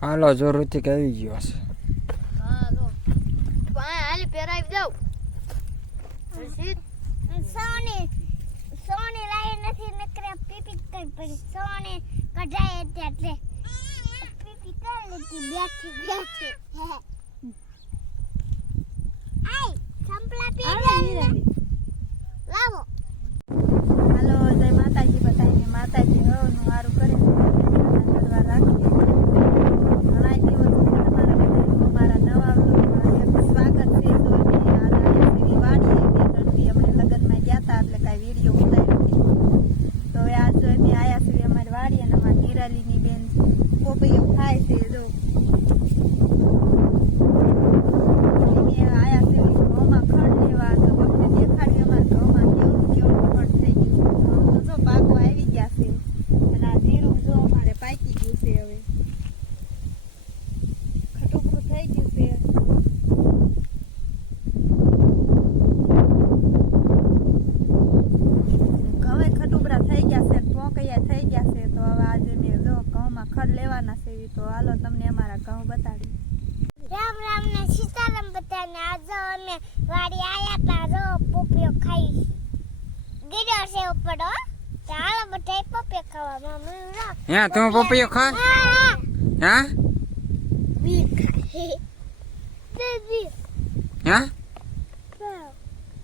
હાલો જો ઋતિક આવી ગયો છે. હા જો. પાય હાલી પહેરાવી દઉં. સોની સોની લાઈ નથી નકરે પીપી કઈ પડી. સોની કઢાય એટલે પીપી કરી લેતી બેઠી બેઠી આય સંપલા પી લાવો હાલો જય માતાજી બધાને માતાજી હવનું સારું કરે કરવા રાખીએ ઘણા દિવસથી તમારા બધાનું અમારા નવા vlogમાં એક સ્વાગત છે તો અમે આજ આયા છીએ વાડીએ બે ત્રણ દી અમને લગ્નમાં ગયા હતા એટલે કાંઈ વીડિયો ઉતાર્યો નથી તો હવે આજ જો અમે આયા છીએ અમારી વાડી અને અમારી નિરાલીની બેન પોપૈયો ખાય છે જો અમે આયા છીએ ઘઉંમાં ખડ લેવા તો તમને દેખાડ્યું અમારા ઘઉંમાં કેવું કેવું ખડ થઈ ગયું છે ઘઉં તો જો પાકો આવી ગયા છે અને આ જીરું જો અમારે પાકી ગયું છે હવે ખટુકરું થઈ ગયું છે ઘઉં ખટુકરા થઈ ગયા છે પોકૈયા થઈ ગયા છે તો હવે આજે મેં જો ઘઉંમાં ખડ લેવાના છે ઈ તો હાલો તમને અમારા ઘઉં બતાડી રામ રામ ને સીતારામ બધાને આજે અમે વાડી આયા તા જો પોપિયો ખાઈ ગીડો છે બધા પોપિયો ખાવા મમ્મી રો હે તમે પપૈયો ખા? હા હા. વી બેબી હા?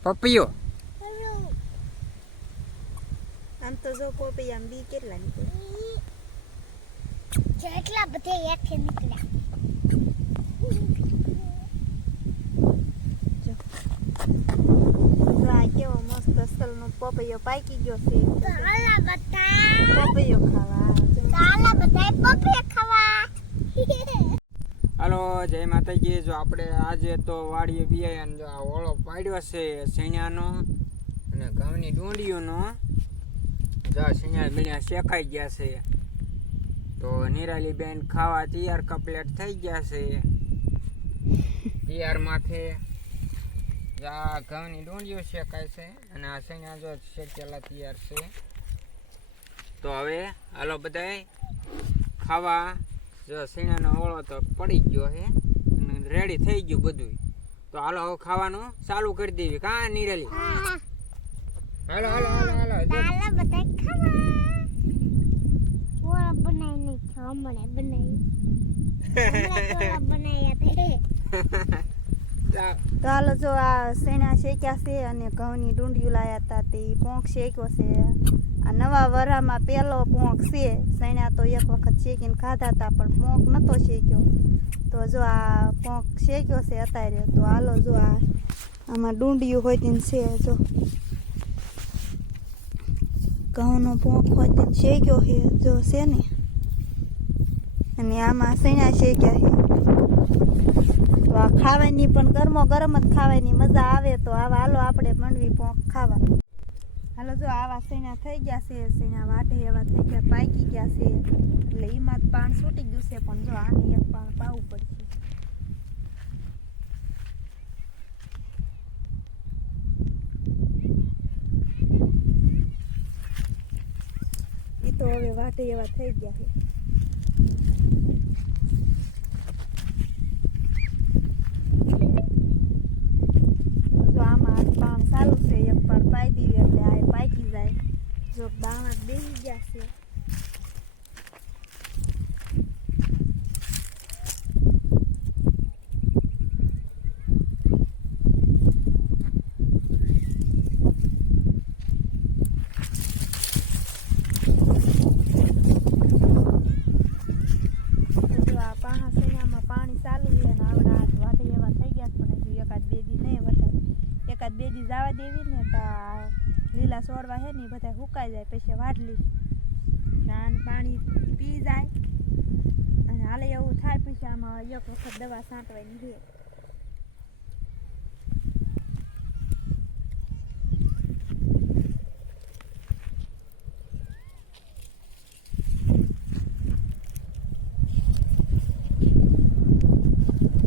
પપૈયો આમ તો જો પોપૈયા બી કેટલા નીકળે. જેટલા બધા એકથી નીકળ્યા જો આ કેવો મસ્ત અસલનો પોપૈયો પાકી ગયો છે તો હાલો બધા પોપૈયો ખાવા તો હાલો બધા પોપિયો ખાવા હાલો જય માતાજી. જો આપણે આજે તો વાડીએ બિયાયા અને જો આ ઓળો પાડ્યો છે સૈણાનો અને ઘઉંની ડુંડીઓનો. જો આ સૈણા શેખાઈ શેકાઈ ગયા છે. તો નિરાલી બેન ખાવા તૈયાર કપલેટ થઈ ગયા છે. તૈયાર માથે આ ઘઉંની ડુંડીઓ શેકાય છે અને આ સૈણા જો શેકેલા તૈયાર છે. તો હવે હાલો બધાય ખાવા. જો સીણાનો ઓળો તો પડી ગયો છે અને રેડી થઈ ગયું બધું તો હાલો હવે ખાવાનું ચાલુ કરી દેવી. કા નીરેલી? હાલો હાલો હાલો હાલો હાલો બધાય ખાવા. ઓળા બનાવી નહીં બનાવી હમણાં ઓળા બનાવ્યા તે હાલો જો આ સેના શેક્યા છે અને ઘઉંની ડુંડિયું લાયા હતા તે પોંખ શેક્યો છે. આ નવા વરામાં પહેલો પોંક છે. સેણા તો એક વખત શેકીને ખાધા હતા, પણ પોંક નહોતો શેક્યો. તો જો આ પોંક શેક્યો છે અત્યારે, તો હાલો જો આ આમાં ડુંડિયું હોય તેને છે જો. ઘઉંનો પોંક હોય તેને શેક્યો છે જો છે ને. અને આમાં સેણા શેક્યા છે. તો આ ખાવાની પણ ગરમો ગરમ જ ખાવાની મજા આવે તો આવા હાલો આપણે મંડવી પોંક ખાવા. હાલો જો આવા સૈણા થઈ ગયા છે સૈણા વાઢે એવા થઈ ગયા, પાકી ગયા છે. એટલે એમાં જ પાણ છૂટી ગયું છે, પણ જો આને એક પાણ પાવું પડશે. તો હવે વાટે એવા થઈ ગયા છે જો આમાં આ પાણ ચાલુ છે એક પાણ પાઈ દીધી એટલે આ પાકી જાય જો દાણા બેસી ગયા છે જો આ પાહા સૈયામાં પાણી ચાલુ છે અને આવડા હાથ વાટે એવા થઈ ગયા છે પણ હજુ એકાદ બે દી નહીં વધારે એકાદ બે દી જવા દેવી ને તો આ લીલા સોરવા છે ને એ બધા સુકાઈ જાય, પછી વાટલી આને પાણી પી જાય. અને હાલે એવું થાય પછી આમાં એક વખત દવા છાંટવાની છે.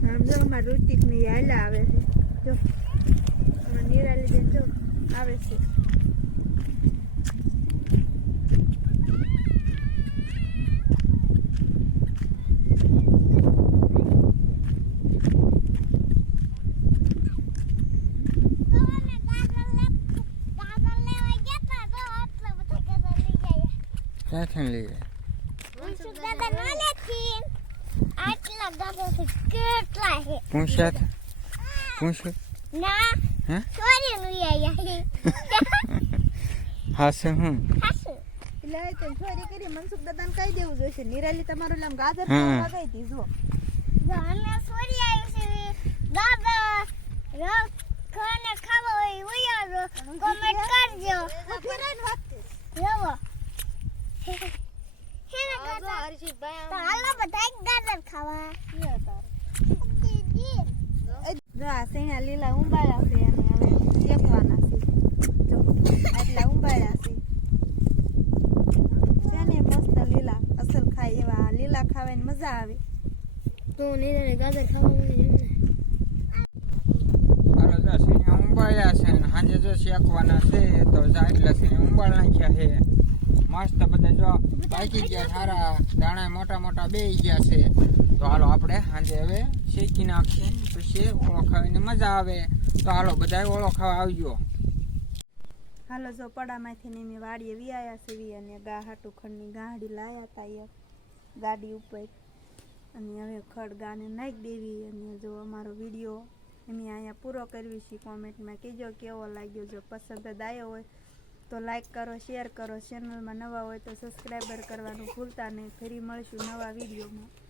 આમ ની અમારા આવે છે. જો. નિરાલી જો આવે છે તો અમે ગાજર લે ગાજર લેવા ગયા તા તો આટલા બધા ગાજર લઈ ગયા ક્યાંથી લઈએ પૂછ્યા પૂછ્યું ના. હે? ચોરી નું હા હું. હાસુ એટલે હવે તો ચોરી કરી. મનસુખ દાદાને કહી દેવું જોઈશે. નિરાલી તમારું લામ ગાજર હમ. ખાવા ગઈ જો જો અમે આવી આવ્યું છે. દાદા રખ ખાને ખાવો હોય ઉયારો કોમેન્ટ કરજો. જવો વાત ને લીલા ઉંબાળ્યા છે અને હવે છે ને મસ્ત લીલા અસલ ખાય એવા લીલા ખાવાની મજા આવે તો નીરે ગાજર ખાવાનું ઉંબાળ્યા છે ને સાંજે જો શેકવાના છે, તો જા, એટલે ઉંબાળ નાખ્યા છે. મસ્ત બધા જો પાકી ગયા સારા દાણા મોટા મોટા બે ગયા છે. તો હાલો આપણે સાંજે હવે શેકી નાખીએ, પછી ઓળખાવીને મજા આવે. તો હાલો બધા ઓળખાવા આવ્યો હાલો, જો પડામાંથી ને મેં વાડીએ વિયાયા છે વિયાને ગા હાટું ખડની ગાડી લાયા તા એ ગાડી ઉપર. અને હવે ખડ ગાને નાખી દેવી. અને જો અમારો વીડિયો અમે અહીંયા પૂરો કરવી છે કોમેન્ટમાં કહેજો કેવો લાગ્યો, જો પસંદ જ આવ્યો હોય તો લાઈક કરો શેર કરો. ચેનલમાં નવા હોય તો સબસ્ક્રાઈબર કરવાનું ભૂલતા નહીં. ફરી મળશું નવા વિડીયોમાં.